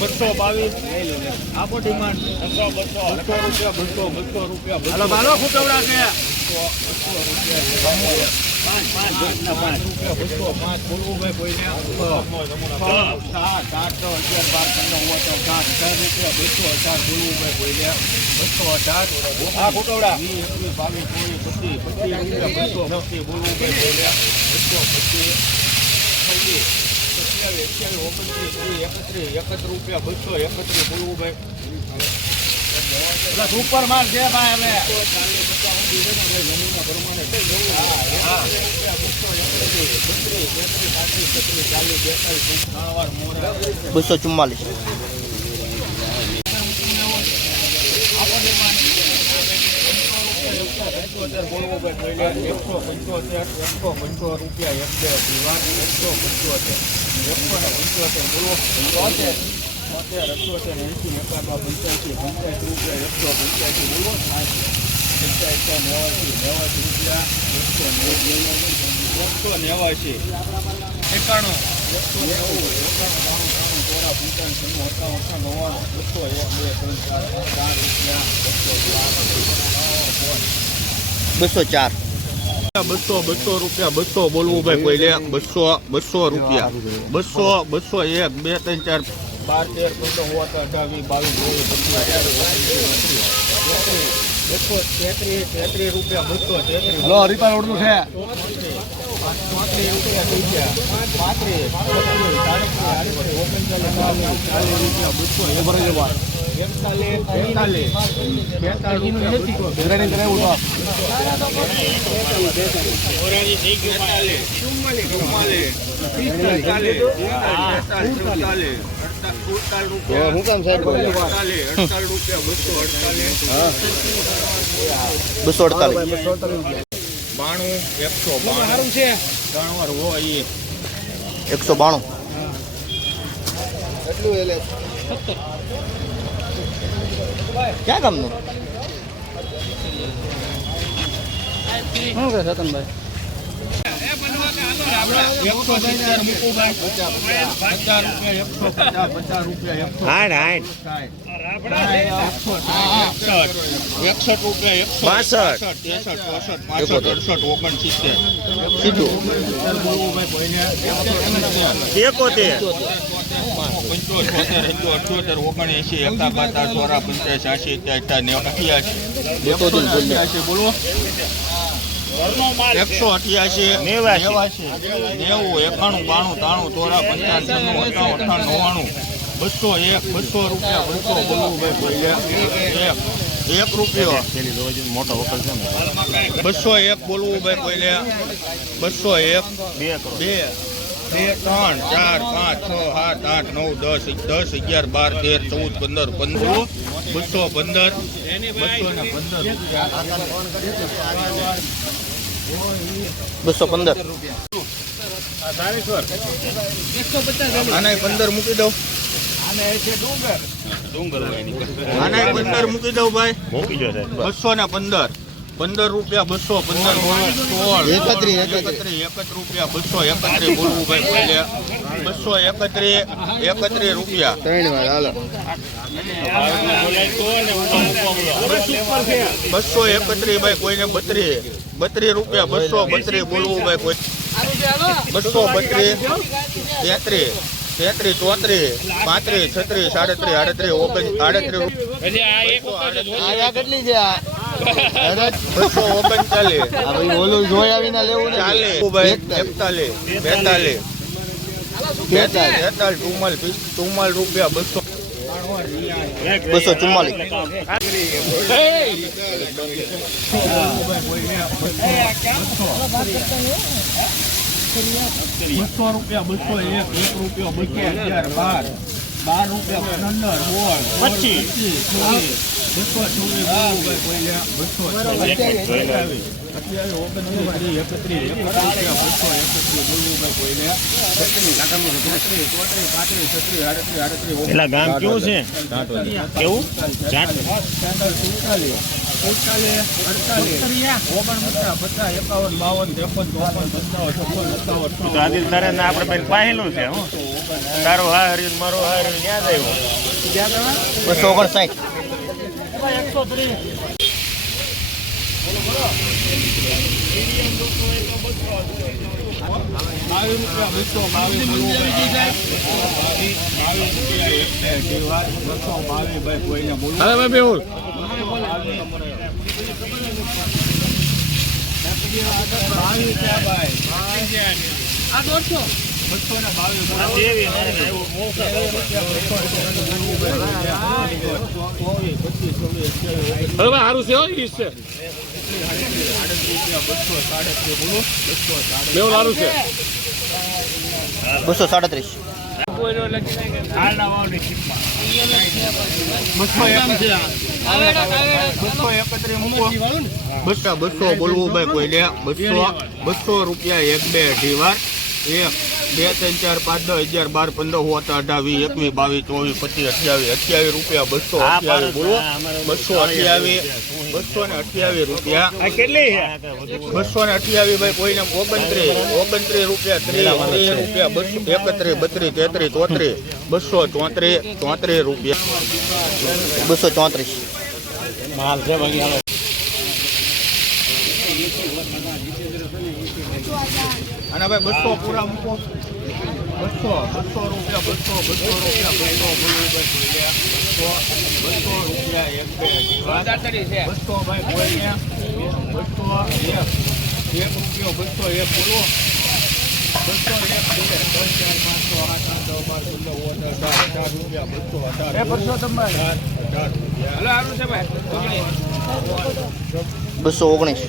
બસો બાવીસ આપો ડિમાન્ડ બસો બસો બસો રૂપિયા બસો બસો રૂપિયા હાલો હાલો ફૂટવડા રૂપિયા પાંચ પાંચ પાંચ રૂપિયા બસો પાંચ બોલવું ભાઈ કોઈને સાત આઠ અગિયાર બાર પંદર ઓગણ સાત હજાર રૂપિયા બસો હજાર બોલવું ભાઈ કોઈને બસો અઢાર વીસ એકવીસ બાવીસ ચોવીસ પચીસ પચીસ રૂપિયા બસો પચીસ બોલવું ભાઈ કોઈને બસો પચીસ સત્યાવીસ અઠ્યાવીસ ઓગણત્રીસ ત્રીસ એકત્રીસ એકત્રીસ રૂપિયા બસો એકત્રીસ બોલવું ભાઈ સુપર માલ છે ભાઈ અમે બસો ચુમ્માલીસ. એકસો પંચોતેર એકસો પંચો રૂપિયા એક બે દિવાળ એકસો પંચોતેર એકસો ને પંચોતેર બોલો તોતેર તોતેર અઠ્યોતેર એંસી એકાદમાં પંચ્યાસી પંચ્યાસી રૂપિયા એકસો પંચ્યાસી બોલો પંચ્યાસી નેવાસી નેવાસી રૂપિયા એકસો એકસો નેવાસી એકાણું એકસો નેવું એકાણું બાણું ત્રાણું ચોરા પંચાવન છન્નું અઠાવન અઠાવન નવ્વાણું બસો એક બે ત્રણ ચાર ચાર રૂપિયા એકસો ચાર બસો ચાર. બસો બસો રૂપિયા બસો બોલવું ભાઈ કોઈ લે બસો બસો રૂપિયા. બસો બસો એક બે ત્રણ ચાર. બાર તેર પંદર ઓગણ અઢાવી બાવીસ બસો તેત્રીસ તેત્રીસ રૂપિયા બસો તેત્રીસ. હલો હરિપા રોડ છે. પાંત્રીસ રૂપિયા થઈ ગયા. પાંત્રીસ હું કામ સાહેબ બસો અડતાલીસ બાણું એકસો બાણું. છે. ત્રણ વાર હોય એકસો બાણું. ક્યાં કામનું શું કે સતનભાઈ એકસો ભાઈ પચાસ પચાસ પચાસ પચાસ એકસઠ રૂપિયા એકસો બાસઠ. ત્રેસઠ ચોસઠ પાસઠ અડસઠ ઓગણસિત્તેર સીધું એકોતેર અઠ્યોતેર ઓગણએંસી એકાબાર ચોરા, પંચ્યાસી આશી ત્યાં અઠ્યાસી બોલો એકસો અઠ્યાસી નેવાસી. નેવું એકાણું બાણું ત્રાણું ચોરા પંચાવન છન્નું અઠાવન અઠાવન નવ્વાણું. બસો એક બસો રૂપિયા બસો બોલવું ભાઈ એક એક રૂપિયો. મોટો વખત છે બસો એક બોલવું ભાઈ કોઈને બસો એક બે બે બે ત્રણ ચાર પાંચ છ સાત આઠ નવ દસ દસ અગિયાર બાર તેર ચૌદ પંદર પંદર. બસો પંદર. બસો પંદર. પંદર મૂકી દઉં. આને પંદર મૂકી દઉં ભાઈ. બસો ને પંદર. પંદર રૂપિયા બસો પંદર સોળ. એકત્રીસ, એકત્રીસ. એકત્રીસ એકત્રીસ રૂપિયા બસો એકત્રીસ બોલવું ભાઈ બોલે. બસો એકત્રીસ એકત્રીસ રૂપિયા. ત્રણ વાર હાલો. બસો એકત્રીસ ભાઈ કોઈને બત્રીસ. બત્રીસ રૂપિયા બસો બત્રીસ બોલવું ભાઈ કોઈ. બસો બત્રીસ તેત્રીસ તેત્રીસ ચોત્રીસ પાંત્રીસ છત્રીસ સાડત્રીસ આડત્રીસ ઓગણ આડત્રીસ કેટલી છે આ? બસો ઓગણચાલીસ. ઓલું જોઈ આવીને લેવું ચાલીસ એકતાલીસ. બેતાલીસ. બેતાલીસ. બેતાલીસ ચુમ્માલીસ ચુમ્માલીસ રૂપિયા બસો બસો ચુમ્માલીસ બસો રૂપિયા બસો એક એક રૂપિયા બસો અગિયાર બાર બાર રૂપિયા પંદર સોળ પચીસ બસો ચોવીસ બસો ત્રીસ એટલે ગામ કેવું છે? કેવું? આપણે બેન પાહેલું છે, હું. તારો હા હર્યું મારો હા હર્યું ક્યાં આવ્યો. બસો ઓગણસાઠ. બાવીસ રૂપિયા બસો બાવીસ બસો બાવીસ ભાઈ કોઈને બોલવું હવે ભાઈ આ છે હવે સારું છે હો ઈસ છે. બસો સાડત્રીસ. બસો સાડત્રીસ સારું છે બસો સાડત્રીસ બસો બોલવું ભાઈ કોઈ લે. બસો બસો રૂપિયા એક બે અઢી વાર એક બે ત્રણ ચાર પાંચ દસ અગિયાર બાર પંદર સોળ અઢાવી એકવી એકવીસ બાવીસ ચોવીસ પચીસ અઠ્યાવીસ અઠ્યાવીસ રૂપિયા બસો અઠ્યાવીસ બોલો. બસો અઠ્યાવીસ બસો ને અઠ્યાવીસ રૂપિયા. કેટલી બસો ને અઠ્યાવીસ ભાઈ કોઈને ઓગણત્રીસ ઓગણત્રીસ રૂપિયા ત્રીસ રૂપિયા બસો એકત્રીસ બત્રીસ તેત્રીસ ચોત્રીસ બસો ચોત્રીસ ચોત્રીસ રૂપિયા. બસો ચોત્રીસ. માલ છે ભાઈ અને ભાઈ બસો પૂરા મૂકો. બસો બસો રૂપિયા બસો બસો રૂપિયા બસો ભાઈ બસો રૂપિયા એક બે. બસો ભાઈ બસો એક એક રૂપિયો બસો એક બસો એક બે ચાર પાંચસો આઠ આઠ દસ બાર પંદર ઓગણ અઢાર અઢાર રૂપિયા બસો અઢાર અઢાર અઢાર રૂપિયા. બસો ઓગણીસ.